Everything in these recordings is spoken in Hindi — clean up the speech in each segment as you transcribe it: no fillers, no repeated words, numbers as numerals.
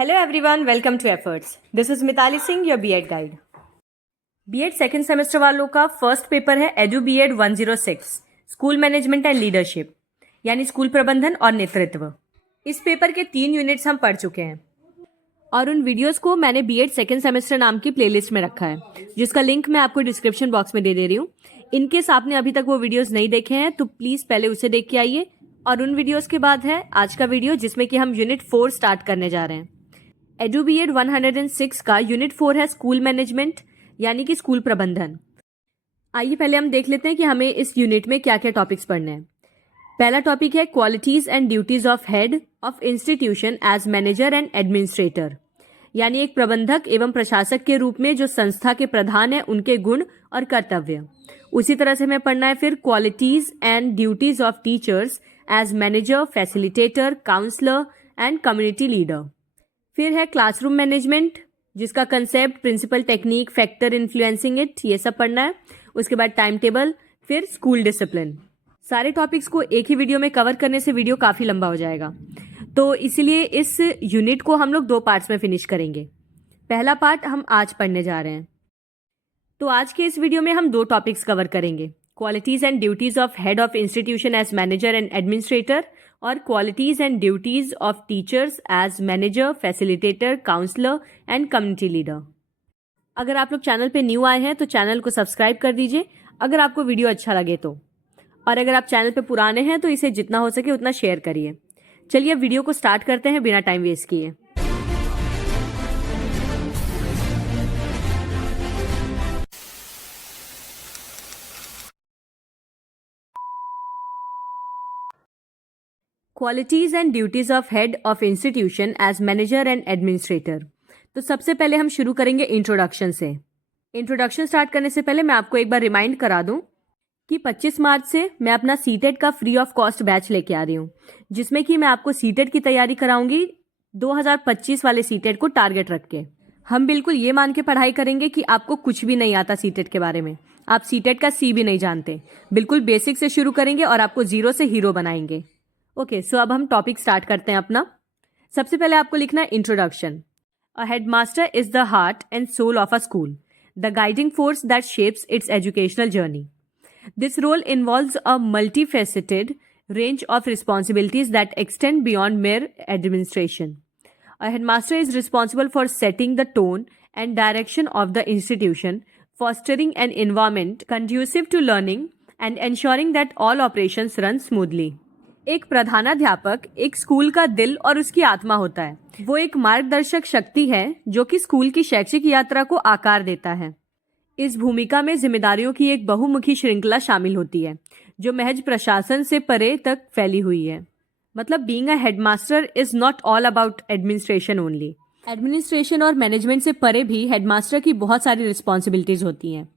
Hello everyone, welcome to Efforts. This is Mitali Singh, your B.Ed guide. B.Ed second semester वालों का फर्स्ट पेपर है edu B.Ed 106 school management and leadership यानी स्कूल प्रबंधन और नेतृत्व। इस पेपर के 3 यूनिट्स हम पढ़ चुके हैं और उन वीडियोस को मैंने B.Ed सेकेंड सेमेस्टर नाम की प्लेलिस्ट में रखा है, जिसका लिंक मैं आपको डिस्क्रिप्शन बॉक्स में दे रही हूँ। इनकेस आपने अभी तक वो वीडियोस नहीं देखे हैं तो प्लीज पहले उसे देख के आइए। और उन वीडियोस के बाद है आज का वीडियो, जिसमें कि हम यूनिट 4 स्टार्ट करने जा रहे हैं। एडू B.Ed 106 का यूनिट 4 है स्कूल मैनेजमेंट यानी कि स्कूल प्रबंधन। आइए पहले हम देख लेते हैं कि हमें इस यूनिट में क्या क्या टॉपिक्स पढ़ने हैं। पहला टॉपिक है qualities and duties of head of institution as manager and administrator, यानी एक प्रबंधक एवं प्रशासक के रूप में जो संस्था के प्रधान है उनके गुण और कर्तव्य। उसी तरह से हमें पढ़ना है फिर qualities and duties of teachers as manager, facilitator, counsellor and community leader. फिर है क्लासरूम मैनेजमेंट, जिसका concept, principle, technique, factor influencing it, ये सब पढ़ना है। उसके बाद टाइम टेबल, फिर स्कूल डिसिप्लिन। सारे टॉपिक्स को एक ही वीडियो में कवर करने से वीडियो काफी लंबा हो जाएगा, तो इसीलिए इस यूनिट को हम लोग 2 पार्ट्स में फिनिश करेंगे। पहला पार्ट हम आज पढ़ने जा रहे हैं। तो आज के इस वीडियो में हम 2 टॉपिक्स कवर करेंगे, qualities and duties of head of institution as manager and administrator और qualities and duties of teachers as manager, facilitator, counsellor and community leader. अगर आप लोग चैनल पे न्यू आए हैं तो चैनल को सब्सक्राइब कर दीजिए अगर आपको वीडियो अच्छा लगे तो, और अगर आप चैनल पे पुराने हैं तो इसे जितना हो सके उतना शेयर करिए। चलिए अब वीडियो को स्टार्ट करते हैं बिना टाइम वेस्ट किए। Qualities and duties of head of institution as manager and administrator. तो सबसे पहले हम शुरू करेंगे इंट्रोडक्शन से। इंट्रोडक्शन स्टार्ट करने से पहले मैं आपको एक बार रिमाइंड करा दूं कि 25 मार्च से मैं अपना सीटेट का फ्री ऑफ कॉस्ट बैच लेके आ रही हूँ, जिसमें कि मैं आपको सीटेट की तैयारी कराऊंगी 2025 वाले सीटेट को टारगेट रख के। हम बिल्कुल ये मान के पढ़ाई करेंगे कि आपको कुछ भी नहीं आता सीटेट के बारे में, आप सीटेट का सी भी नहीं जानते। बिल्कुल बेसिक से शुरू करेंगे और आपको जीरो से हीरो बनाएंगे। ओके, सो अब हम टॉपिक स्टार्ट करते हैं अपना। सबसे पहले आपको लिखना है introduction. A headmaster is the heart and soul of a school, the guiding force that shapes its educational journey. This role involves a multifaceted range of responsibilities that extend beyond mere administration. A headmaster is responsible for setting the tone and direction of the institution, fostering an environment conducive to learning, and ensuring that all operations run smoothly. एक प्रधानाध्यापक एक स्कूल का दिल और उसकी आत्मा होता है। वो एक मार्गदर्शक शक्ति है जो कि स्कूल की शैक्षिक यात्रा को आकार देता है। इस भूमिका में जिम्मेदारियों की एक बहुमुखी श्रृंखला शामिल होती है जो महज प्रशासन से परे तक फैली हुई है। मतलब being a headmaster is not all about administration only. Administration और मैनेजमेंट से परे भी हेडमास्टर की बहुत सारी रिस्पॉन्सिबिलिटीज होती हैं।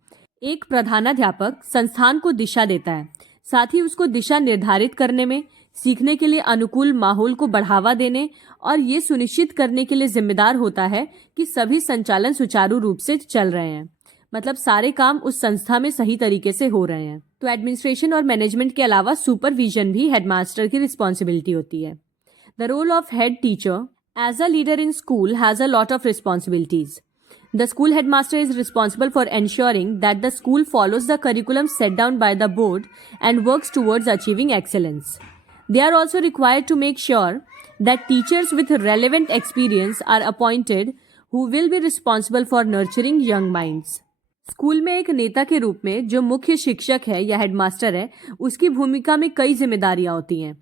एक प्रधानाध्यापक संस्थान को दिशा देता है, साथ ही उसको दिशा निर्धारित करने में, सीखने के लिए अनुकूल माहौल को बढ़ावा देने और ये सुनिश्चित करने के लिए जिम्मेदार होता है कि सभी संचालन सुचारू रूप से चल रहे हैं, मतलब सारे काम उस संस्था में सही तरीके से हो रहे हैं। तो एडमिनिस्ट्रेशन और मैनेजमेंट के अलावा सुपरविजन भी हेडमास्टर की रिस्पॉन्सिबिलिटी होती है। The role of head teacher as a leader in school has a lot of responsibilities. The school headmaster is responsible for ensuring that the school follows the curriculum set down by the board and works towards achieving excellence. They are also required to make sure that teachers with relevant experience are appointed who will be responsible for nurturing young minds. School में एक नेता के रूप में जो मुख्य शिक्षक है या हेडमास्टर है, उसकी भूमिका में कई जिम्मेदारियां होती हैं।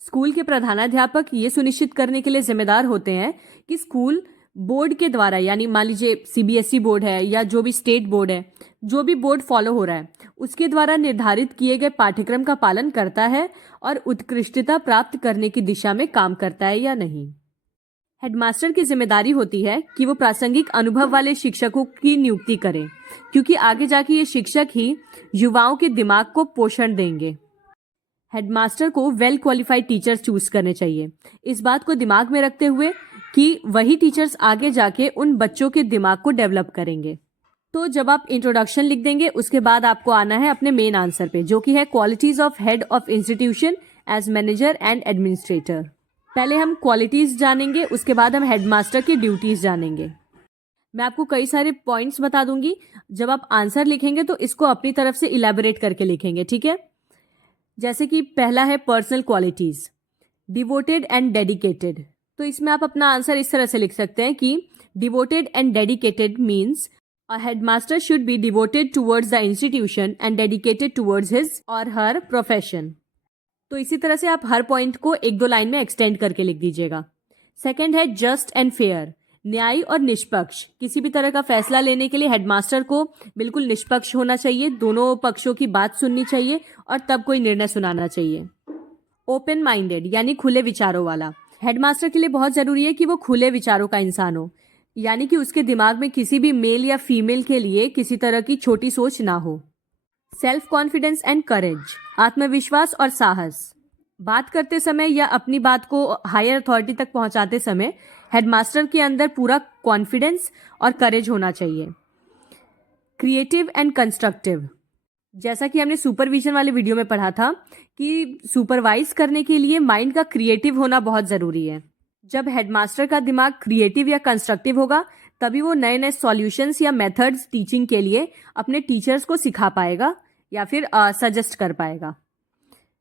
स्कूल के प्रधानाध्यापक ये सुनिश्चित करने के लिए जिम्मेदार होते हैं कि स्कूल बोर्ड के द्वारा, यानी मान लीजिए CBSE बोर्ड है या जो भी स्टेट बोर्ड है, जो भी बोर्ड फॉलो हो रहा है, उसके द्वारा निर्धारित किए गए पाठ्यक्रम का पालन करता है और उत्कृष्टता प्राप्त करने की दिशा में काम करता है या नहीं। हेडमास्टर की जिम्मेदारी होती है कि वो प्रासंगिक अनुभव वाले शिक्षकों की नियुक्ति करें, क्योंकि आगे जाके ये शिक्षक ही युवाओं के दिमाग को पोषण देंगे। हेडमास्टर को वेल क्वालिफाइड टीचर्स चूज करने चाहिए, इस बात को दिमाग में रखते हुए कि वही टीचर्स आगे जाके उन बच्चों के दिमाग को डेवलप करेंगे। तो जब आप इंट्रोडक्शन लिख देंगे उसके बाद आपको आना है अपने मेन आंसर पे, जो कि है qualities of head of institution as manager and administrator. पहले हम क्वालिटीज़ जानेंगे, उसके बाद हम हेडमास्टर की ड्यूटीज़ जानेंगे। मैं आपको कई सारे पॉइंट्स बता दूंगी, जब आप आंसर लिखेंगे तो इसको अपनी तरफ से इलेबोरेट करके लिखेंगे, ठीक है। जैसे कि पहला है personal qualities, devoted and dedicated. तो इसमें आप अपना आंसर इस तरह से लिख सकते हैं कि devoted and dedicated means a headmaster should B devoted towards the institution and dedicated towards his or her profession. तो इसी तरह से आप हर पॉइंट को एक दो लाइन में एक्सटेंड करके लिख दीजिएगा। सेकंड है जस्ट एंड फेयर, न्यायी और निष्पक्ष। किसी भी तरह का फैसला लेने के लिए हेडमास्टर को बिल्कुल निष्पक्ष होना चाहिए, दोनों पक्षों की बात सुननी चाहिए और तब कोई निर्णय सुनाना चाहिए। ओपन माइंडेड यानी खुले विचारों वाला, हेडमास्टर के लिए बहुत जरूरी है कि वो खुले विचारों का इंसान हो, यानी कि उसके दिमाग में किसी भी मेल या फीमेल के लिए किसी तरह की छोटी सोच ना हो। सेल्फ कॉन्फिडेंस एंड करेज, आत्मविश्वास और साहस। बात करते समय या अपनी बात को हायर अथॉरिटी तक पहुंचाते समय हेडमास्टर के अंदर पूरा कॉन्फिडेंस और करेज होना चाहिए। क्रिएटिव एंड कंस्ट्रक्टिव, जैसा कि हमने सुपरविजन वाले वीडियो में पढ़ा था कि सुपरवाइज करने के लिए माइंड का क्रिएटिव होना बहुत ज़रूरी है। जब हेडमास्टर का दिमाग क्रिएटिव या कंस्ट्रक्टिव होगा तभी वो नए नए सॉल्यूशंस या मेथड्स टीचिंग के लिए अपने टीचर्स को सिखा पाएगा या फिर सजेस्ट कर पाएगा।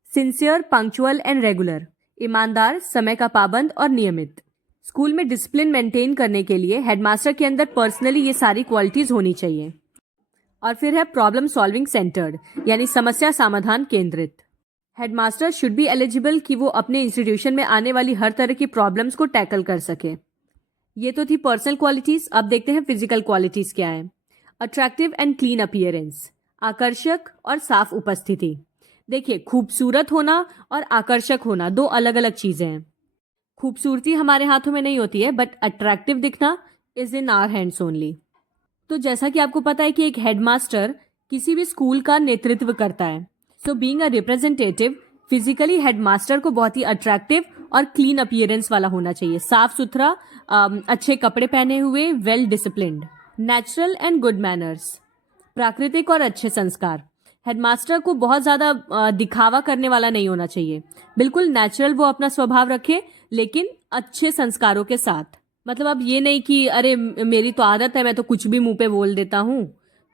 सिंसियर, पंक्चुअल एंड रेगुलर, ईमानदार, समय का पाबंद और नियमित। स्कूल में डिसिप्लिन मेंटेन करने के लिए हेडमास्टर के अंदर पर्सनली ये सारी क्वालिटीज होनी चाहिए। और फिर है प्रॉब्लम सॉल्विंग सेंटर्ड, यानी समस्या समाधान केंद्रित। हेडमास्टर शुड बी एलिजिबल कि वो अपने इंस्टीट्यूशन में आने वाली हर तरह की प्रॉब्लम्स को टैकल कर सके। ये तो थी पर्सनल क्वालिटीज। अब देखते हैं फिजिकल क्वालिटीज क्या है। अट्रैक्टिव एंड क्लीन अपीयरेंस, आकर्षक और साफ उपस्थिति। देखिए, खूबसूरत होना और आकर्षक होना दो अलग अलग चीजें हैं। खूबसूरती हमारे हाथों में नहीं होती है, बट अट्रैक्टिव दिखना is in our hands only. तो जैसा कि आपको पता है कि एक हेडमास्टर किसी भी स्कूल का नेतृत्व करता है, so being a representative, physically headmaster को बहुत ही अट्रैक्टिव और क्लीन अपीयरेंस वाला होना चाहिए, साफ सुथरा, अच्छे कपड़े पहने हुए, well disciplined. Natural and good manners, प्राकृतिक और अच्छे संस्कार। हेडमास्टर को बहुत ज़्यादा दिखावा करने वाला नहीं होना चाहिए, बिल्कुल नेचुरल वो अपना स्वभाव रखे, लेकिन अच्छे संस्कारों के साथ। मतलब अब ये नहीं कि अरे मेरी तो आदत है, मैं तो कुछ भी मुंह पे बोल देता हूँ,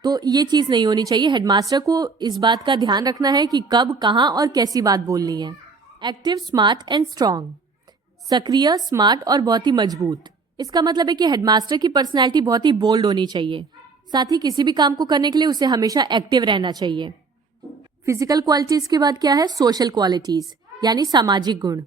तो ये चीज़ नहीं होनी चाहिए। हेडमास्टर को इस बात का ध्यान रखना है कि कब, कहाँ और कैसी बात बोलनी है। एक्टिव, स्मार्ट एंड स्ट्रांग, सक्रिय, स्मार्ट और बहुत ही मजबूत। इसका मतलब है कि हेडमास्टर की पर्सनैलिटी बहुत ही बोल्ड होनी चाहिए, साथ ही किसी भी काम को करने के लिए उसे हमेशा एक्टिव रहना चाहिए। फिजिकल क्वालिटीज के बाद क्या है? सोशल क्वालिटीज, यानी सामाजिक गुण।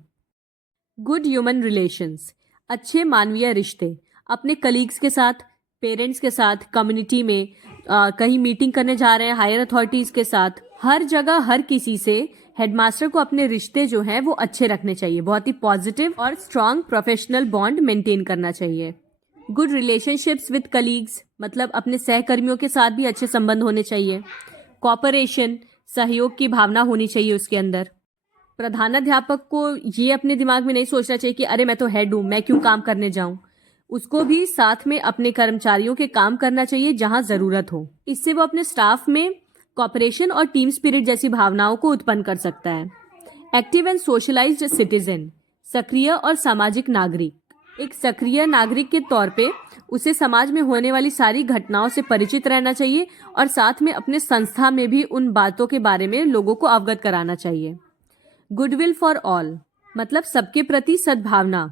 गुड ह्यूमन रिलेशंस, अच्छे मानवीय रिश्ते, अपने कलीग्स के साथ, पेरेंट्स के साथ, कम्युनिटी में, कहीं मीटिंग करने जा रहे हैं हायर अथॉरिटीज के साथ, हर जगह हर किसी से हेडमास्टर को अपने रिश्ते जो हैं वो अच्छे रखने चाहिए, बहुत ही पॉजिटिव और स्ट्रांग प्रोफेशनल बॉन्ड मेंटेन करना चाहिए। गुड रिलेशनशिप्स विद कलीग्स, मतलब अपने सहकर्मियों के साथ भी अच्छे संबंध होने चाहिए। कॉपरेशन, सहयोग की भावना होनी चाहिए उसके अंदर। प्रधानाध्यापक को ये अपने दिमाग में नहीं सोचना चाहिए कि अरे मैं तो हेड हूँ, मैं क्यों काम करने जाऊं। उसको भी साथ में अपने कर्मचारियों के काम करना चाहिए जहां जरूरत हो। इससे वो अपने स्टाफ में कॉपरेशन और टीम स्पिरिट जैसी भावनाओं को उत्पन्न कर सकता है। एक्टिव एंड सोशलाइज्ड सिटीजन, सक्रिय और सामाजिक नागरिक। एक सक्रिय नागरिक के तौर पे उसे समाज में होने वाली सारी घटनाओं से परिचित रहना चाहिए और साथ में अपने संस्था में भी उन बातों के बारे में लोगों को अवगत कराना चाहिए। गुडविल फॉर ऑल, मतलब सबके प्रति सद्भावना।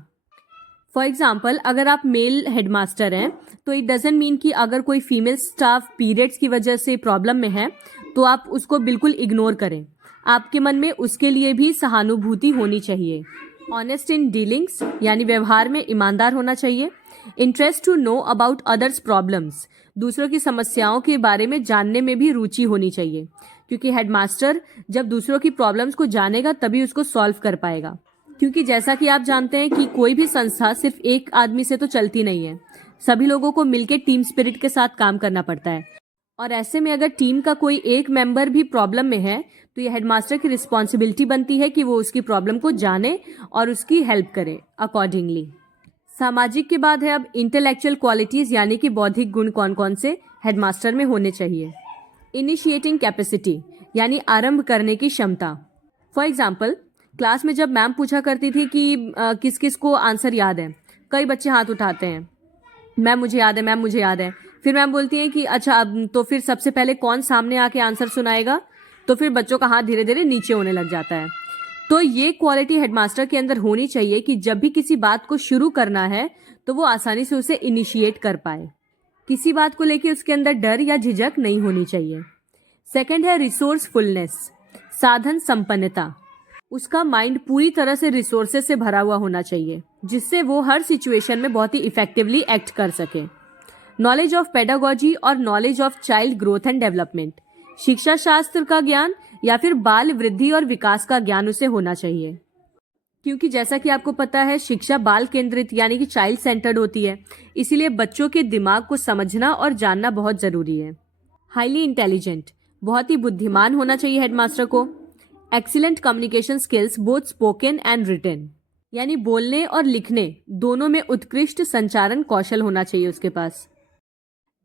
फॉर एग्जाम्पल, अगर आप मेल हेडमास्टर हैं तो इट डजेंट मीन कि अगर कोई फीमेल स्टाफ पीरियड्स की वजह से प्रॉब्लम में है तो आप उसको बिल्कुल इग्नोर करें। आपके मन में उसके लिए भी सहानुभूति होनी चाहिए। ऑनेस्ट इन डीलिंग्स, यानी व्यवहार में ईमानदार होना चाहिए। Interest to know about others problems, दूसरों की समस्याओं के बारे में जानने में भी रुचि होनी चाहिए, क्योंकि हेडमास्टर जब दूसरों की प्रॉब्लम्स को जानेगा तभी उसको सॉल्व कर पाएगा। क्योंकि जैसा कि आप जानते हैं कि कोई भी संस्था सिर्फ एक आदमी से तो चलती नहीं है, सभी लोगों को मिलकर टीम स्पिरिट के साथ काम करना पड़ता है। और ऐसे में अगर टीम का कोई एक मेंबर भी प्रॉब्लम में है तो ये हेडमास्टर की रिस्पॉन्सिबिलिटी बनती है कि वो उसकी प्रॉब्लम को जाने और उसकी हेल्प करे अकॉर्डिंगली। सामाजिक के बाद है अब इंटेलेक्चुअल क्वालिटीज, यानी कि बौद्धिक गुण कौन कौन से हेडमास्टर में होने चाहिए। इनिशिएटिंग कैपेसिटी, यानी आरंभ करने की क्षमता। फॉर एग्जाम्पल, क्लास में जब मैम पूछा करती थी कि किस किस को आंसर याद है, कई बच्चे हाथ उठाते हैं, मैम मुझे याद है, मैम मुझे याद है। फिर मैम बोलती हैं कि अच्छा अब तो फिर सबसे पहले कौन सामने आके आंसर सुनाएगा, तो फिर बच्चों का हाथ धीरे धीरे नीचे होने लग जाता है। तो ये क्वालिटी हेडमास्टर के अंदर होनी चाहिए कि जब भी किसी बात को शुरू करना है तो वो आसानी से उसे इनिशिएट कर पाए, किसी बात को लेके उसके अंदर डर या झिझक नहीं होनी चाहिए। सेकंड है रिसोर्सफुलनेस, साधन संपन्नता। उसका माइंड पूरी तरह से रिसोर्सेज से भरा हुआ होना चाहिए, जिससे वो हर सिचुएशन में बहुत ही इफेक्टिवली एक्ट कर सके। नॉलेज ऑफ पेडागोजी और knowledge of child growth and development, शिक्षा शास्त्र का ज्ञान या फिर बाल वृद्धि और विकास का ज्ञान उसे होना चाहिए, क्योंकि जैसा कि आपको पता है शिक्षा बाल केंद्रित यानी कि चाइल्ड सेंटर्ड होती है, इसीलिए बच्चों के दिमाग को समझना और जानना बहुत जरूरी है। हाईली इंटेलिजेंट, बहुत ही बुद्धिमान होना चाहिए हेडमास्टर को। Excellent communication skills both spoken and written, यानी बोलने और लिखने दोनों में उत्कृष्ट संचारण कौशल होना चाहिए उसके पास।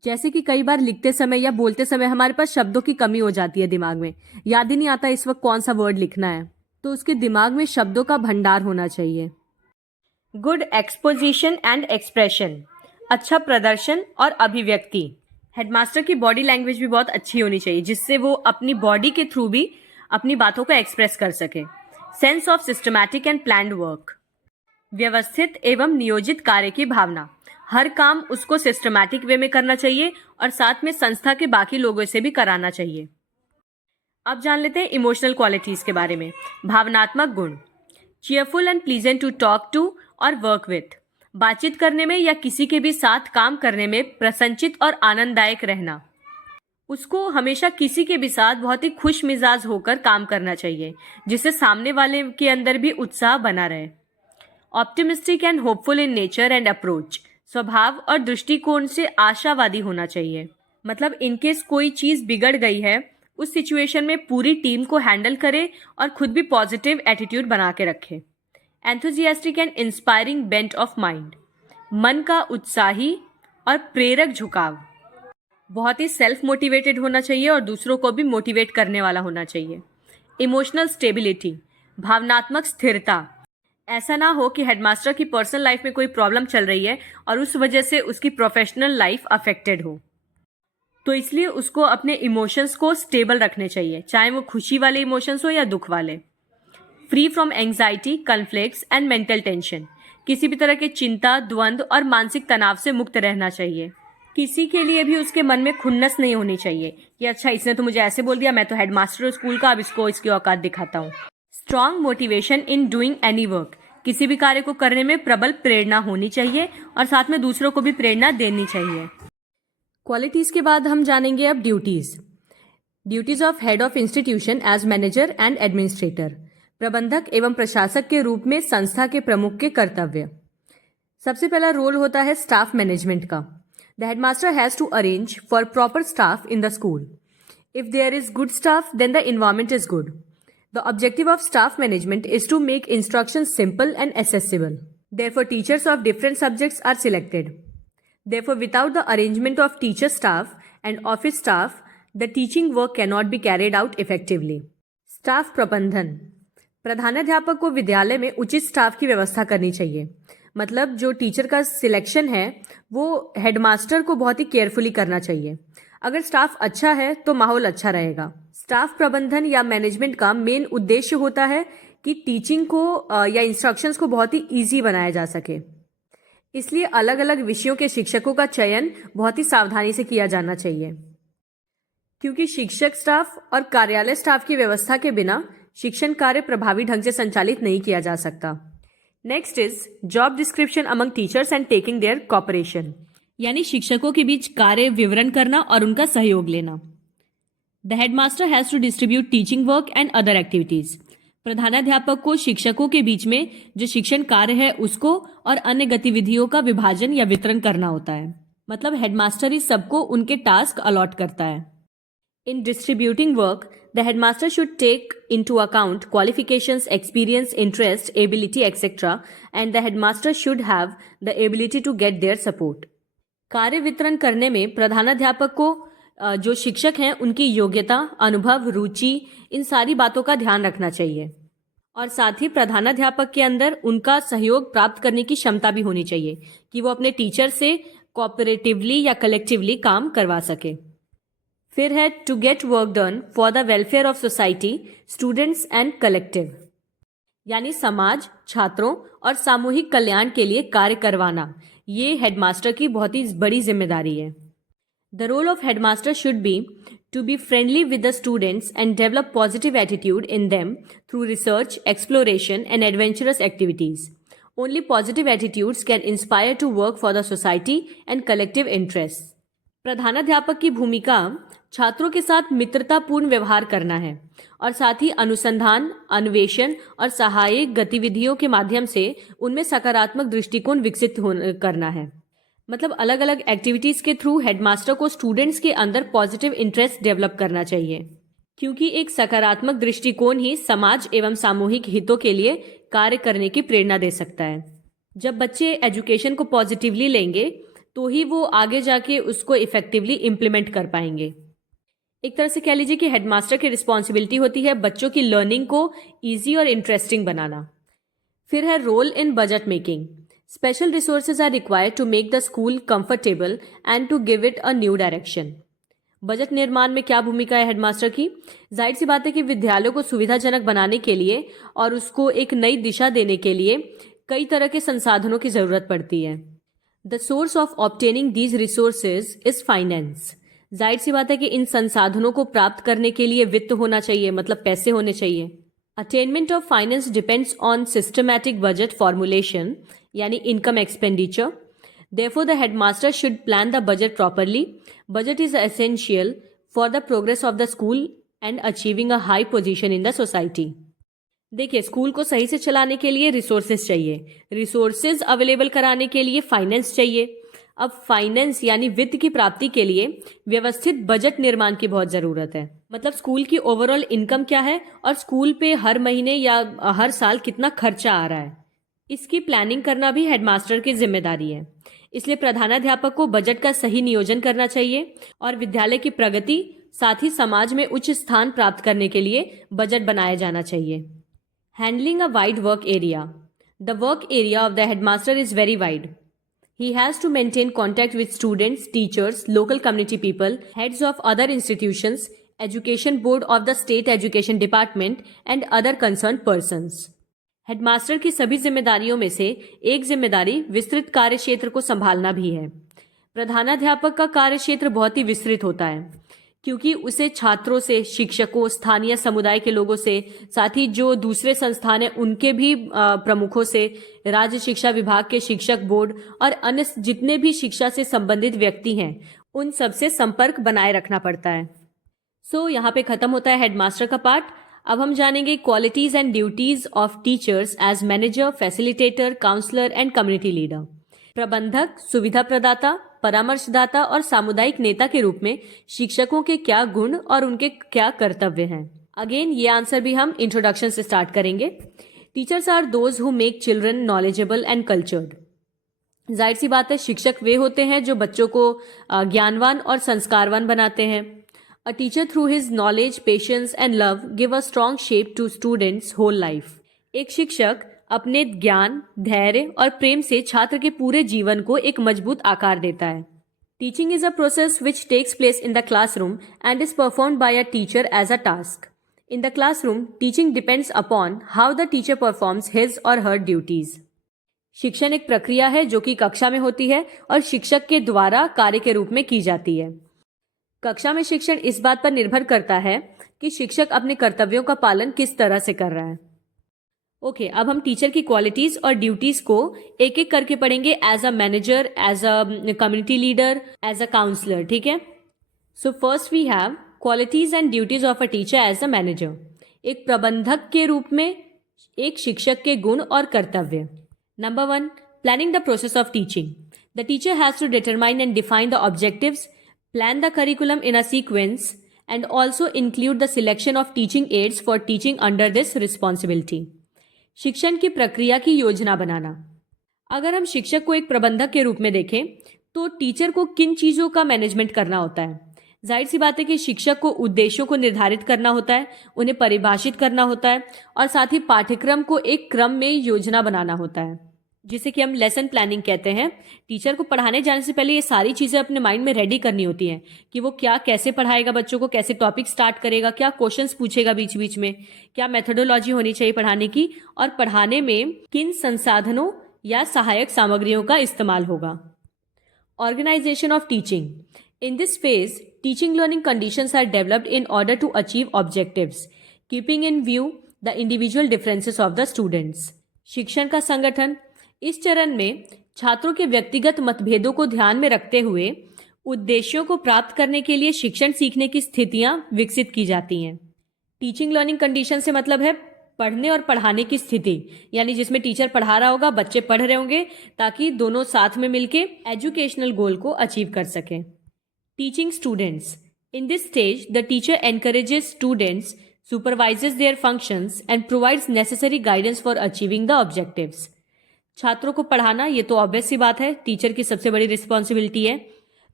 जैसे कि कई बार लिखते समय या बोलते समय हमारे पास शब्दों की कमी हो जाती है, दिमाग में याद ही नहीं आता इस वक्त कौन सा वर्ड लिखना है, तो उसके दिमाग में शब्दों का भंडार होना चाहिए। गुड एक्सपोजिशन एंड एक्सप्रेशन, अच्छा प्रदर्शन और अभिव्यक्ति। हेडमास्टर की बॉडी लैंग्वेज भी बहुत अच्छी होनी चाहिए, जिससे वो अपनी बॉडी के थ्रू भी अपनी बातों को एक्सप्रेस कर सके। Sense of systematic and planned work, व्यवस्थित एवं नियोजित कार्य की भावना। हर काम उसको सिस्टमैटिक वे में करना चाहिए और साथ में संस्था के बाकी लोगों से भी कराना चाहिए। अब जान लेते हैं इमोशनल क्वालिटीज के बारे में। भावनात्मक गुण, cheerful and pleasant to talk to or work with, बातचीत करने में या किसी के भी साथ काम करने में प्रसन्नचित और आनंददायक रहना। उसको हमेशा किसी के भी साथ बहुत ही खुश मिजाज होकर काम करना चाहिए, जिससे सामने वाले के अंदर भी उत्साह बना रहे। Optimistic and hopeful in nature and approach, स्वभाव और दृष्टिकोण से आशावादी होना चाहिए। मतलब इनकेस कोई चीज बिगड़ गई है, उस सिचुएशन में पूरी टीम को हैंडल करे और खुद भी पॉजिटिव एटीट्यूड बना के रखे। Enthusiastic and inspiring bent of mind, मन का उत्साही और प्रेरक झुकाव, बहुत ही सेल्फ मोटिवेटेड होना चाहिए और दूसरों को भी मोटिवेट करने वाला होना चाहिए। इमोशनल स्टेबिलिटी, भावनात्मक स्थिरता, ऐसा ना हो कि हेडमास्टर की पर्सनल लाइफ में कोई प्रॉब्लम चल रही है और उस वजह से उसकी प्रोफेशनल लाइफ अफेक्टेड हो, तो इसलिए उसको अपने इमोशंस को स्टेबल रखने चाहिए, चाहे वो खुशी वाले इमोशंस हो या दुख वाले। Free from anxiety, conflicts and mental tension, किसी भी तरह के चिंता, द्वंद्व और मानसिक तनाव से मुक्त रहना चाहिए। किसी के लिए भी उसके मन में खुन्नस नहीं होनी चाहिए कि अच्छा इसने तो मुझे ऐसे बोल दिया, मैं तो हेडमास्टर हूँ स्कूल का, अब इसको इसकी औकात दिखाता हूँ। Strong motivation in doing any work, किसी भी कार्य को करने में प्रबल प्रेरणा होनी चाहिए और साथ में दूसरों को भी प्रेरणा देनी चाहिए। क्वालिटीज के बाद हम जानेंगे अब duties. Duties of head of institution as manager and administrator, प्रबंधक एवं प्रशासक के रूप में संस्था के प्रमुख के कर्तव्य। सबसे पहला रोल होता है स्टाफ मैनेजमेंट का। The headmaster has to arrange for proper staff in the school. If there is good staff then the environment is good. The objective of staff management is to make instruction simple and accessible. Therefore, teachers of different subjects are selected. Therefore, without the arrangement of teacher staff and office staff, the teaching work cannot be carried out effectively. Staff प्रबंधन, प्रधानाध्यापक को विद्यालय में उचित स्टाफ की व्यवस्था करनी चाहिए। मतलब जो टीचर का सिलेक्शन है वो हेडमास्टर को बहुत ही केयरफुली करना चाहिए। अगर स्टाफ अच्छा है तो माहौल अच्छा रहेगा। स्टाफ प्रबंधन या मैनेजमेंट का मेन उद्देश्य होता है कि टीचिंग को या इंस्ट्रक्शंस को बहुत ही इजी बनाया जा सके। इसलिए अलग अलग विषयों के शिक्षकों का चयन बहुत ही सावधानी से किया जाना चाहिए, क्योंकि शिक्षक स्टाफ और कार्यालय स्टाफ की व्यवस्था के बिना शिक्षण कार्य प्रभावी ढंग से संचालित नहीं किया जा सकता। Next is job description among teachers and taking their cooperation, यानी शिक्षकों के बीच कार्य विवरण करना और उनका सहयोग लेना। The headmaster has to distribute teaching work and other activities, प्रधानाध्यापक को शिक्षकों के बीच में जो शिक्षण कार्य है उसको और अन्य गतिविधियों का विभाजन या वितरण करना होता है। मतलब हेडमास्टर ही सबको उनके टास्क अलॉट करता है। In distributing work the headmaster should take into account qualifications, experience, interest, ability etcetera and the headmaster should have the ability to get their support. कार्य वितरण करने में प्रधानाध्यापक को जो शिक्षक हैं उनकी योग्यता, अनुभव, रुचि, इन सारी बातों का ध्यान रखना चाहिए और साथ ही प्रधानाध्यापक के अंदर उनका सहयोग प्राप्त करने की क्षमता भी होनी चाहिए कि वो अपने टीचर से कोऑपरेटिवली या कलेक्टिवली काम करवा सके। फिर है to get work done for the welfare of society, students and collective, यानी समाज, छात्रों और सामूहिक कल्याण के लिए कार्य करवाना। ये हेडमास्टर की बहुत ही बड़ी जिम्मेदारी है। The role of headmaster should be to be friendly with the students and develop positive attitude in them through research, exploration and adventurous activities. Only positive attitudes can inspire to work for the society and collective interests. प्रधानाध्यापक की भूमिका छात्रों के साथ मित्रतापूर्ण व्यवहार करना है और साथ ही अनुसंधान, अन्वेषण और सहायक गतिविधियों के माध्यम से उनमें सकारात्मक दृष्टिकोण विकसित करना है। मतलब अलग अलग एक्टिविटीज के थ्रू हेडमास्टर को स्टूडेंट्स के अंदर पॉजिटिव इंटरेस्ट डेवलप करना चाहिए, क्योंकि एक सकारात्मक दृष्टिकोण ही समाज एवं सामूहिक हितों के लिए कार्य करने की प्रेरणा दे सकता है। जब बच्चे एजुकेशन को पॉजिटिवली लेंगे तो ही वो आगे जाके उसको इफेक्टिवली इम्प्लीमेंट कर पाएंगे। एक तरह से कह लीजिए कि हेडमास्टर की रिस्पॉन्सिबिलिटी होती है बच्चों की लर्निंग को ईजी और इंटरेस्टिंग बनाना। फिर है role in budget making. Special resources are required to make the school comfortable and to give it a new direction. Budget निर्माण में क्या भूमिका है हेडमास्टर की? जाहिर सी बात है कि विद्यालयों को सुविधाजनक बनाने के लिए और उसको एक नई दिशा देने के लिए कई तरह के संसाधनों की जरूरत पड़ती है। The source of obtaining these resources is finance. जाहिर सी बात है कि इन संसाधनों को प्राप्त करने के लिए वित्त होना चाहिए, मतलब पैसे होने चाहिए। Attainment of finance depends on systematic budget formulation, यानी income expenditure. Therefore, the headmaster should plan the budget properly. Budget is essential for the progress of the school and achieving a high position in the society. देखिए, स्कूल को सही से चलाने के लिए रिसोर्सेज चाहिए, रिसोर्सेज अवेलेबल कराने के लिए फाइनेंस चाहिए। अब फाइनेंस यानी वित्त की प्राप्ति के लिए व्यवस्थित बजट निर्माण की बहुत जरूरत है। मतलब स्कूल की ओवरऑल इनकम क्या है और स्कूल पे हर महीने या हर साल कितना खर्चा आ रहा है, इसकी प्लानिंग करना भी हेडमास्टर की जिम्मेदारी है। इसलिए प्रधानाध्यापक को बजट का सही नियोजन करना चाहिए और विद्यालय की प्रगति, साथ ही समाज में उच्च स्थान प्राप्त करने के लिए बजट बनाया जाना चाहिए। Handling a wide work area. The work area of the headmaster is very wide. He has to maintain contact with students, teachers, local community people, heads of other institutions, education board of the state education department and other concerned persons. Headmaster की सभी जिम्मेदारियों में से एक जिम्मेदारी विस्तृत कार्य क्षेत्र को संभालना भी है। प्रधानाध्यापक का कार्य क्षेत्र बहुत ही विस्तृत होता है, क्योंकि उसे छात्रों से, शिक्षकों, स्थानीय समुदाय के लोगों से, साथ ही जो दूसरे संस्थान हैं उनके भी प्रमुखों से, राज्य शिक्षा विभाग के शिक्षक बोर्ड और अन्य जितने भी शिक्षा से संबंधित व्यक्ति हैं उन सबसे संपर्क बनाए रखना पड़ता है। यहाँ पे खत्म होता है हेडमास्टर का पार्ट। अब हम जानेंगे qualities and duties of teachers as manager, facilitator, counsellor and community leader. प्रबंधक, सुविधा प्रदाता, परामर्शदाता और सामुदायिक नेता के रूप में शिक्षकों के क्या गुण और उनके क्या कर्तव्य हैं। अगेन ये आंसर भी हम इंट्रोडक्शन से स्टार्ट करेंगे। Teachers are those who make children knowledgeable and cultured. जाहिर सी बात है, शिक्षक वे होते हैं जो बच्चों को ज्ञानवान और संस्कारवान बनाते हैं। A teacher through his knowledge, patience and love give a strong shape to students whole life. एक शिक्षक अपने ज्ञान, धैर्य और प्रेम से छात्र के पूरे जीवन को एक मजबूत आकार देता है। Teaching is a process which takes place in the classroom and is performed by a teacher as a task. In the classroom, teaching depends upon how the teacher performs his or her duties. शिक्षण एक प्रक्रिया है जो कि कक्षा में होती है और शिक्षक के द्वारा कार्य के रूप में की जाती है। कक्षा में शिक्षण इस बात पर निर्भर करता है कि शिक्षक अपने कर्तव्यों का पालन किस तरह से कर रहा है। ओके, अब हम टीचर की क्वालिटीज और ड्यूटीज को एक एक करके पढ़ेंगे, as a manager, as a community leader, as a counsellor. ठीक है, so first we have qualities and duties of a teacher as a manager. एक प्रबंधक के रूप में एक शिक्षक के गुण और कर्तव्य। Number 1, planning the process of teaching. The teacher has to determine and define the objectives, plan the curriculum in a sequence and also include the selection of teaching aids for teaching under this responsibility. शिक्षण की प्रक्रिया की योजना बनाना। अगर हम शिक्षक को एक प्रबंधक के रूप में देखें तो टीचर को किन चीज़ों का मैनेजमेंट करना होता है, जाहिर सी बात है कि शिक्षक को उद्देश्यों को निर्धारित करना होता है, उन्हें परिभाषित करना होता है और साथ ही पाठ्यक्रम को एक क्रम में योजना बनाना होता है, जिसे कि हम लेसन प्लानिंग कहते हैं। टीचर को पढ़ाने जाने से पहले ये सारी चीज़ें अपने माइंड में रेडी करनी होती हैं कि वो क्या कैसे पढ़ाएगा बच्चों को, कैसे टॉपिक स्टार्ट करेगा, क्या क्वेश्चंस पूछेगा बीच बीच में, क्या मेथोडोलॉजी होनी चाहिए पढ़ाने की, और पढ़ाने में किन संसाधनों या सहायक सामग्रियों का इस्तेमाल होगा। Organization of teaching. In this phase, teaching learning conditions are developed in order to achieve objectives, keeping in view the individual differences of the students. शिक्षण का संगठन। इस चरण में छात्रों के व्यक्तिगत मतभेदों को ध्यान में रखते हुए उद्देश्यों को प्राप्त करने के लिए शिक्षण सीखने की स्थितियां विकसित की जाती हैं। टीचिंग लर्निंग कंडीशन से मतलब है पढ़ने और पढ़ाने की स्थिति, यानी जिसमें टीचर पढ़ा रहा होगा, बच्चे पढ़ रहे होंगे, ताकि दोनों साथ में मिलके एजुकेशनल गोल को अचीव कर सकें। Teaching students. In this stage the teacher encourages students, supervises their functions and provides necessary guidance for achieving the objectives. छात्रों को पढ़ाना ये तो ऑब्वियस सी बात है, टीचर की सबसे बड़ी रिस्पॉन्सिबिलिटी है।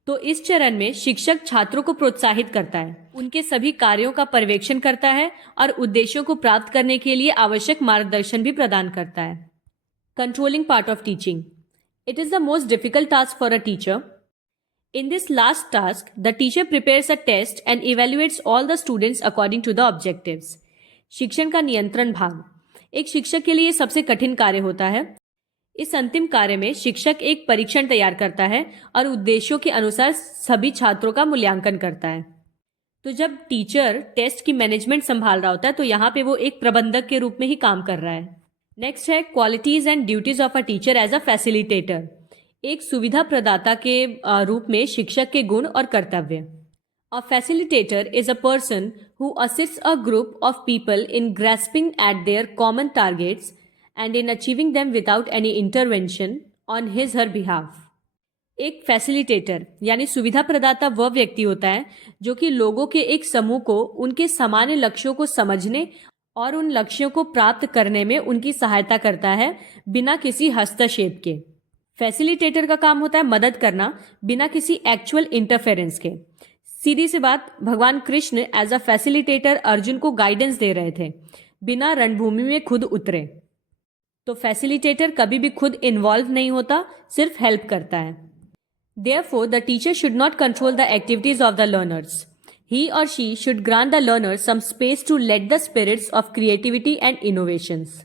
तो इस चरण में शिक्षक छात्रों को प्रोत्साहित करता है, उनके सभी कार्यों का पर्यवेक्षण करता है और उद्देश्यों को प्राप्त करने के लिए आवश्यक मार्गदर्शन भी प्रदान करता है। Controlling part of teaching. It is the most difficult task for a teacher. In this last task the teacher prepares a test and evaluates all the students according to the objectives. शिक्षण का नियंत्रण भाग। एक शिक्षक के लिए सबसे कठिन कार्य होता है। इस अंतिम कार्य में शिक्षक एक परीक्षण तैयार करता है और उद्देश्यों के अनुसार सभी छात्रों का मूल्यांकन करता है। तो जब टीचर टेस्ट की मैनेजमेंट संभाल रहा होता है तो यहाँ पे वो एक प्रबंधक के रूप में ही काम कर रहा है। नेक्स्ट है qualities and duties of a teacher as a facilitator. एक सुविधा प्रदाता के रूप में शिक्षक के गुण और कर्तव्य। A facilitator is a person who assists a group of people in grasping eight their common targets and in achieving them without any intervention on his her behalf. एक फैसिलिटेटर यानी सुविधा प्रदाता वह व्यक्ति होता है जो कि लोगों के एक समूह को उनके सामान्य लक्ष्यों को समझने और उन लक्ष्यों को प्राप्त करने में उनकी सहायता करता है बिना किसी हस्तक्षेप के। फैसिलिटेटर का काम होता है मदद करना बिना किसी एक्चुअल इंटरफेरेंस के। सीधी सी बात, भगवान Krishna as a facilitator Arjun को गाइडेंस दे रहे थे, बिना रणभूमि में खुद उतरे। तो फैसिलिटेटर कभी भी खुद इन्वॉल्व नहीं होता, सिर्फ हेल्प करता है। Therefore, the teacher should not control the activities of the learners. He or she should grant the learners some space to let the spirits of creativity and innovations.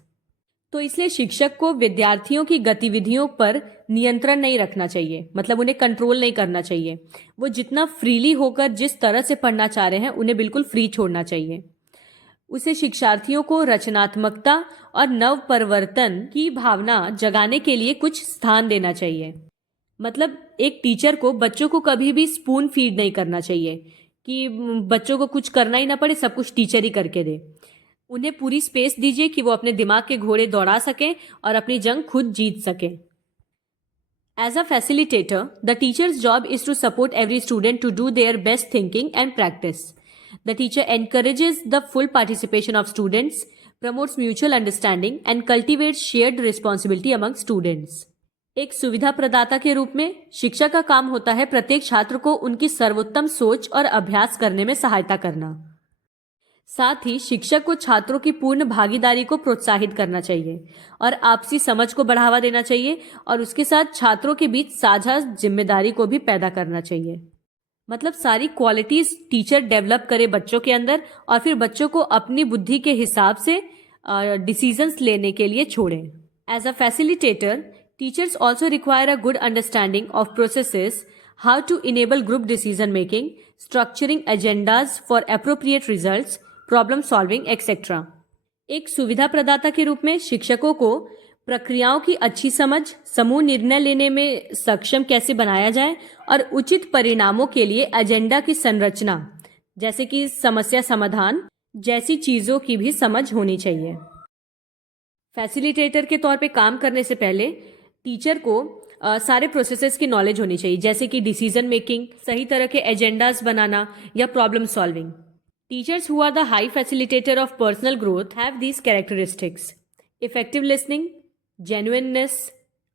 तो इसलिए शिक्षक को विद्यार्थियों की गतिविधियों पर नियंत्रण नहीं रखना चाहिए, मतलब उन्हें कंट्रोल नहीं करना चाहिए। वो जितना फ्रीली होकर जिस तरह से पढ़ना चाह रहे हैं उन्हें बिल्कुल फ्री छोड़ना चाहिए। उसे शिक्षार्थियों को रचनात्मकता और नव परिवर्तन की भावना जगाने के लिए कुछ स्थान देना चाहिए। मतलब एक टीचर को बच्चों को कभी भी स्पून फीड नहीं करना चाहिए कि बच्चों को कुछ करना ही ना पड़े, सब कुछ टीचर ही करके दे। उन्हें पूरी स्पेस दीजिए कि वो अपने दिमाग के घोड़े दौड़ा सकें और अपनी जंग खुद जीत सकें। As a facilitator, the teacher's job is to support every student to do their best thinking and practice. The teacher encourages the full participation of students, promotes mutual understanding and cultivates shared responsibility among students. एक सुविधा प्रदाता के रूप में शिक्षक का काम होता है प्रत्येक छात्र को उनकी सर्वोत्तम सोच और अभ्यास करने में सहायता करना। साथ ही शिक्षक को छात्रों की पूर्ण भागीदारी को प्रोत्साहित करना चाहिए और आपसी समझ को बढ़ावा देना चाहिए और उसके साथ छात्रों के बीच साझा जिम्मेदारी को भी पैदा करना चाहिए। मतलब सारी क्वालिटीज टीचर डेवलप करे बच्चों के अंदर और फिर बच्चों को अपनी बुद्धि के हिसाब से डिसीजंस लेने के लिए छोड़े। As a facilitator, teachers also require a good understanding of processes, how to enable group decision making, structuring agendas for appropriate results, problem solving etcetera. एक सुविधा प्रदाता के रूप में शिक्षकों को प्रक्रियाओं की अच्छी समझ, समूह निर्णय लेने में सक्षम कैसे बनाया जाए और उचित परिणामों के लिए एजेंडा की संरचना जैसे कि समस्या समाधान जैसी चीजों की भी समझ होनी चाहिए। फैसिलिटेटर के तौर पे काम करने से पहले टीचर को सारे प्रोसेसेस की नॉलेज होनी चाहिए, जैसे कि डिसीजन मेकिंग, सही तरह के एजेंडाज बनाना या problem solving. Teachers who are the high facilitator of personal growth have these characteristics: effective listening, genuineness,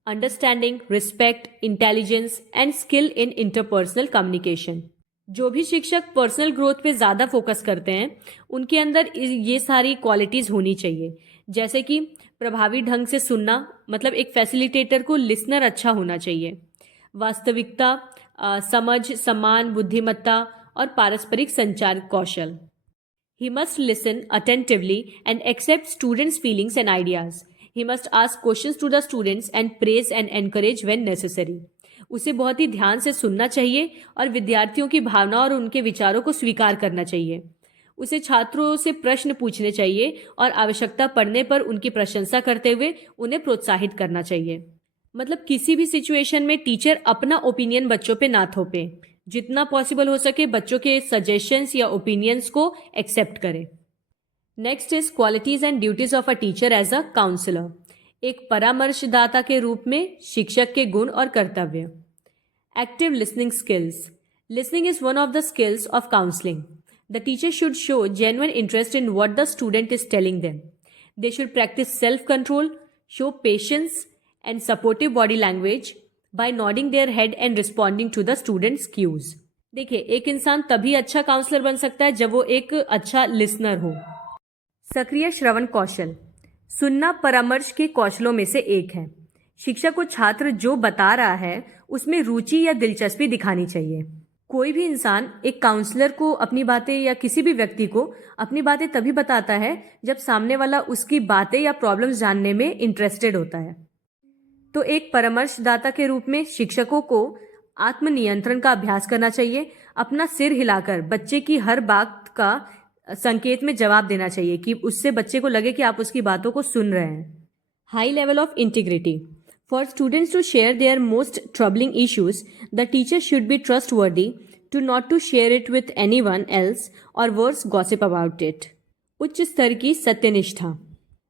understanding, respect, intelligence, and skill in interpersonal communication. जो भी शिक्षक पर्सनल ग्रोथ पे ज़्यादा फोकस करते हैं उनके अंदर ये सारी क्वालिटीज़ होनी चाहिए, जैसे कि प्रभावी ढंग से सुनना, मतलब एक फैसिलिटेटर को लिसनर अच्छा होना चाहिए, वास्तविकता, समझ, सम्मान, बुद्धिमत्ता और पारस्परिक संचार कौशल। He must listen attentively and accept students' feelings and ideas. He must ask questions to the students and praise and encourage when necessary. उसे बहुत ही ध्यान से सुनना चाहिए और विद्यार्थियों की भावना और उनके विचारों को स्वीकार करना चाहिए। उसे छात्रों से प्रश्न पूछने चाहिए और आवश्यकता पड़ने पर उनकी प्रशंसा करते हुए उन्हें प्रोत्साहित करना चाहिए। मतलब किसी भी सिचुएशन में टीचर अपना ओपिनियन बच्चों पे ना थोपे, जितना पॉसिबल हो सके बच्चों के सजेशंस या ओपिनियंस को एक्सेप्ट करें। Next is qualities and duties of a teacher as a counsellor. एक परामर्शदाता के रूप में शिक्षक के गुण और कर्तव्य। Active listening skills. Listening is one of the skills of counselling. The teacher should show genuine interest in what the student is telling them. They should practice self control, show patience and supportive body language by nodding their head and responding to the students' cues. देखिए, एक इंसान तभी अच्छा काउंसलर बन सकता है जब वो एक अच्छा लिसनर हो। सक्रिय श्रवण कौशल। सुनना परामर्श के कौशलों में से एक है। शिक्षक को छात्र जो बता रहा है उसमें रुचि या दिलचस्पी दिखानी चाहिए। कोई भी इंसान एक काउंसलर को अपनी बातें या किसी भी व्यक्ति को अपनी बातें तभी बताता है जब सामने वाला उसकी बातें या प्रॉब्लम्स जानने में इंटरेस्टेड होता है। तो एक परामर्शदाता के रूप में शिक्षकों को आत्मनियंत्रण का अभ्यास करना चाहिए। अपना सिर हिलाकर बच्चे की हर बात का संकेत में जवाब देना चाहिए कि उससे बच्चे को लगे कि आप उसकी बातों को सुन रहे हैं। High level of integrity. For students to share their most troubling issues, the teacher should be trustworthy to not to share it with anyone else or worse gossip about it. उच्च स्तर की सत्यनिष्ठा।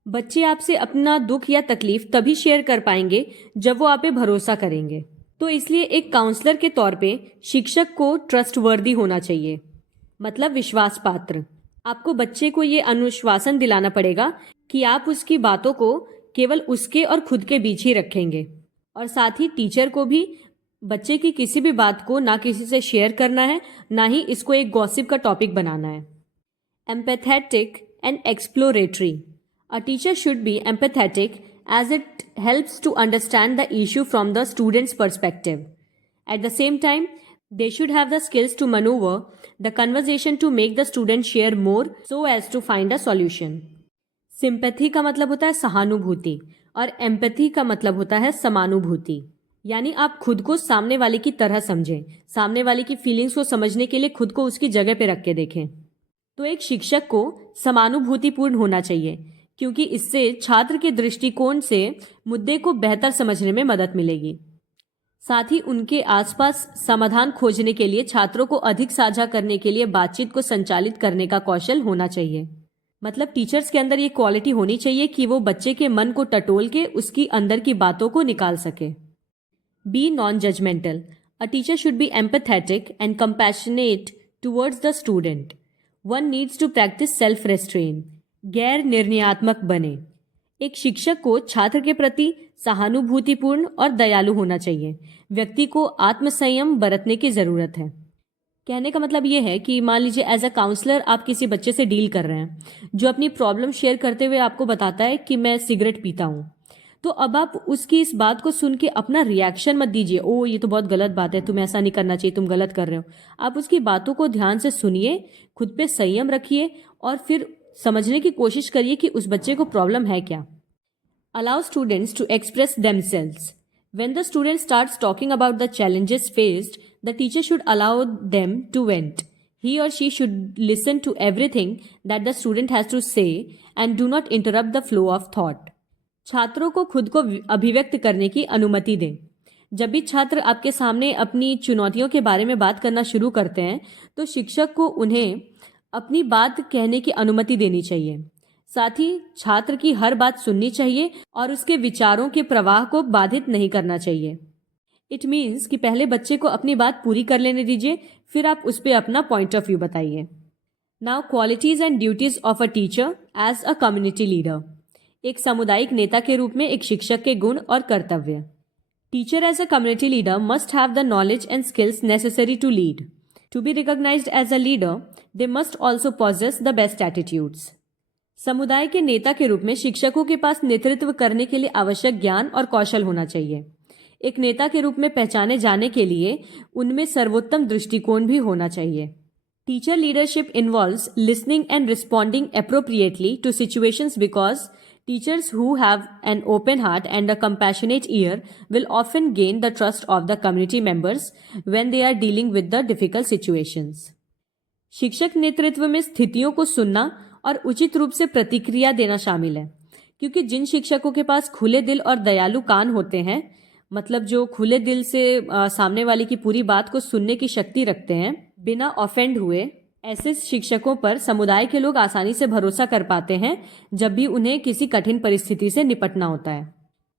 बच्चे आपसे अपना दुख या तकलीफ तभी शेयर कर पाएंगे जब वो आप पे भरोसा करेंगे। तो इसलिए एक काउंसलर के तौर पे शिक्षक को ट्रस्टवर्दी होना चाहिए, मतलब विश्वास पात्र। आपको बच्चे को ये अनुश्वासन दिलाना पड़ेगा कि आप उसकी बातों को केवल उसके और खुद के बीच ही रखेंगे, और साथ ही टीचर को भी बच्चे की किसी भी बात को ना किसी से शेयर करना है, ना ही इसको एक गॉसिप का टॉपिक बनाना है। Empathetic and exploratory. A teacher should be empathetic as it helps to understand the issue from the student's perspective. At the same time, they should have the skills to maneuver the conversation to make the student share more so as to find a solution. Sympathy का मतलब होता है सहानुभूति और empathy का मतलब होता है समानुभूति। यानी आप खुद को सामने वाले की तरह समझें, सामने वाले की फीलिंग्स को समझने के लिए खुद को उसकी जगह पे रख के देखें। तो एक शिक्षक को समानुभूतिपूर्ण होना चाहिए, क्योंकि इससे छात्र के दृष्टिकोण से मुद्दे को बेहतर समझने में मदद मिलेगी। साथ ही उनके आसपास समाधान खोजने के लिए छात्रों को अधिक साझा करने के लिए बातचीत को संचालित करने का कौशल होना चाहिए। मतलब टीचर्स के अंदर ये क्वालिटी होनी चाहिए कि वो बच्चे के मन को टटोल के उसकी अंदर की बातों को निकाल सके। Be non judgemental. A teacher should be empathetic and compassionate towards the student. One needs to practise self restraint. गैर निर्णयात्मक बने। एक शिक्षक को छात्र के प्रति सहानुभूतिपूर्ण और दयालु होना चाहिए। व्यक्ति को आत्मसंयम बरतने की जरूरत है। कहने का मतलब ये है कि मान लीजिए एज अ काउंसलर आप किसी बच्चे से डील कर रहे हैं जो अपनी प्रॉब्लम शेयर करते हुए आपको बताता है कि मैं सिगरेट पीता हूँ, तो अब आप उसकी इस बात को सुन के अपना रिएक्शन मत दीजिए, ओ ये तो बहुत गलत बात है, तुम्हें ऐसा नहीं करना चाहिए, तुम गलत कर रहे हो। आप उसकी बातों को ध्यान से सुनिए, खुद पे संयम रखिए और फिर समझने की कोशिश करिए कि उस बच्चे को प्रॉब्लम है क्या। Allow students to express themselves. When the student starts talking about the challenges faced, the teacher should allow them to vent. He or she should listen to everything that the student has to say and do not interrupt the flow of thought. छात्रों को खुद को अभिव्यक्त करने की अनुमति दें। जब भी छात्र आपके सामने अपनी चुनौतियों के बारे में बात करना शुरू करते हैं तो शिक्षक को उन्हें अपनी बात कहने की अनुमति देनी चाहिए। साथ ही छात्र की हर बात सुननी चाहिए और उसके विचारों के प्रवाह को बाधित नहीं करना चाहिए। इट मीन्स कि पहले बच्चे को अपनी बात पूरी कर लेने दीजिए, फिर आप उस पर अपना पॉइंट ऑफ व्यू बताइए। Now qualities and duties of a teacher as a community leader. एक सामुदायिक नेता के रूप में एक शिक्षक के गुण और कर्तव्य। Teacher as a community leader must have the knowledge and skills necessary to lead. To be recognized as a leader, they must also possess the best attitudes. समुदाय के नेता के रूप में शिक्षकों के पास नेतृत्व करने के लिए आवश्यक ज्ञान और कौशल होना चाहिए। एक नेता के रूप में पहचाने जाने के लिए उनमें सर्वोत्तम दृष्टिकोण भी होना चाहिए। Teacher leadership involves listening and responding appropriately to situations because teachers who have an open heart and a compassionate ear will often gain the trust of the community members when they are dealing with the difficult situations. शिक्षक नेतृत्व में स्थितियों को सुनना और उचित रूप से प्रतिक्रिया देना शामिल है, क्योंकि जिन शिक्षकों के पास खुले दिल और दयालु कान होते हैं, मतलब जो खुले दिल से सामने वाले की पूरी बात को सुनने की शक्ति रखते हैं बिना ऑफेंड हुए, ऐसे शिक्षकों पर समुदाय के लोग आसानी से भरोसा कर पाते हैं जब भी उन्हें किसी कठिन परिस्थिति से निपटना होता है।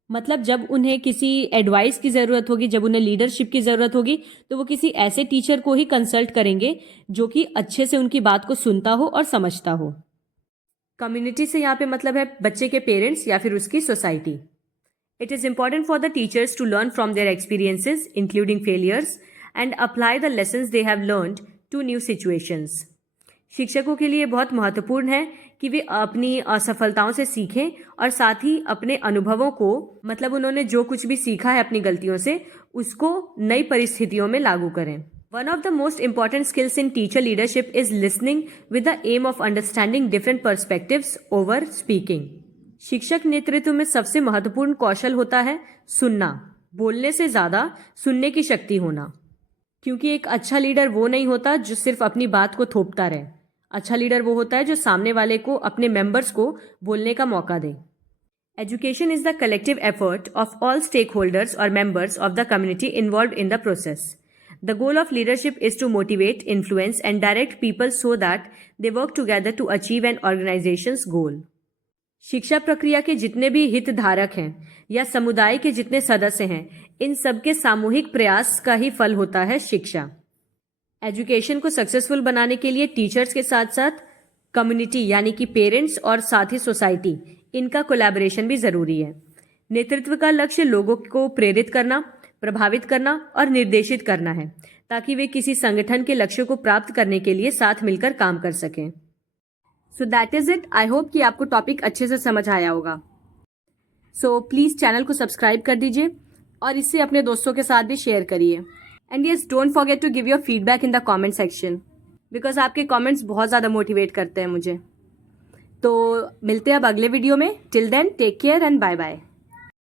मतलब जब उन्हें किसी एडवाइस की ज़रूरत होगी, जब उन्हें लीडरशिप की ज़रूरत होगी, तो वो किसी ऐसे टीचर को ही कंसल्ट करेंगे जो कि अच्छे से उनकी बात को सुनता हो और समझता हो। कम्युनिटी से यहाँ पे मतलब है बच्चे के पेरेंट्स या फिर उसकी society. It is important for the teachers to learn from their experiences, including failures, and apply the lessons they have learned to new situations. शिक्षकों के लिए बहुत महत्वपूर्ण है कि वे अपनी असफलताओं से सीखें और साथ ही अपने अनुभवों को, मतलब उन्होंने जो कुछ भी सीखा है अपनी गलतियों से, उसको नई परिस्थितियों में लागू करें। One of the most important skills in teacher leadership is listening with the aim of understanding different perspectives over speaking. शिक्षक नेतृत्व में सबसे महत्वपूर्ण कौशल होता है सुनना, बोलने से ज़्यादा सुनने की शक्ति होना, क्योंकि एक अच्छा लीडर वो नहीं होता जो सिर्फ अपनी बात को थोपता रहे। अच्छा लीडर वो होता है जो सामने वाले को, अपने मेंबर्स को बोलने का मौका दे। Education is the collective effort of all stakeholders और members of the community involve in the process. The goal of leadership is to motivate, influence and direct people so that they work together to achieve an organisations goal. शिक्षा प्रक्रिया के जितने भी हितधारक हैं या समुदाय के जितने सदस्य हैं, इन सबके सामूहिक प्रयास का ही फल होता है शिक्षा। एजुकेशन को सक्सेसफुल बनाने के लिए टीचर्स के साथ साथ कम्युनिटी यानी कि पेरेंट्स और साथ ही सोसाइटी, इनका कोलैबोरेशन भी ज़रूरी है। नेतृत्व का लक्ष्य लोगों को प्रेरित करना, प्रभावित करना और निर्देशित करना है, ताकि वे किसी संगठन के लक्ष्यों को प्राप्त करने के लिए साथ मिलकर काम कर सकें। So that is it. I hope कि आपको टॉपिक अच्छे से समझ आया होगा। सो प्लीज़ चैनल को सब्सक्राइब कर दीजिए और इससे अपने दोस्तों के साथ भी शेयर करिए। And yes, don't forget to give your feedback in the comment section, because आपके कमेंट्स बहुत ज़्यादा मोटिवेट करते हैं मुझे। तो मिलते हैं अब अगले वीडियो में। Till then take care and bye bye.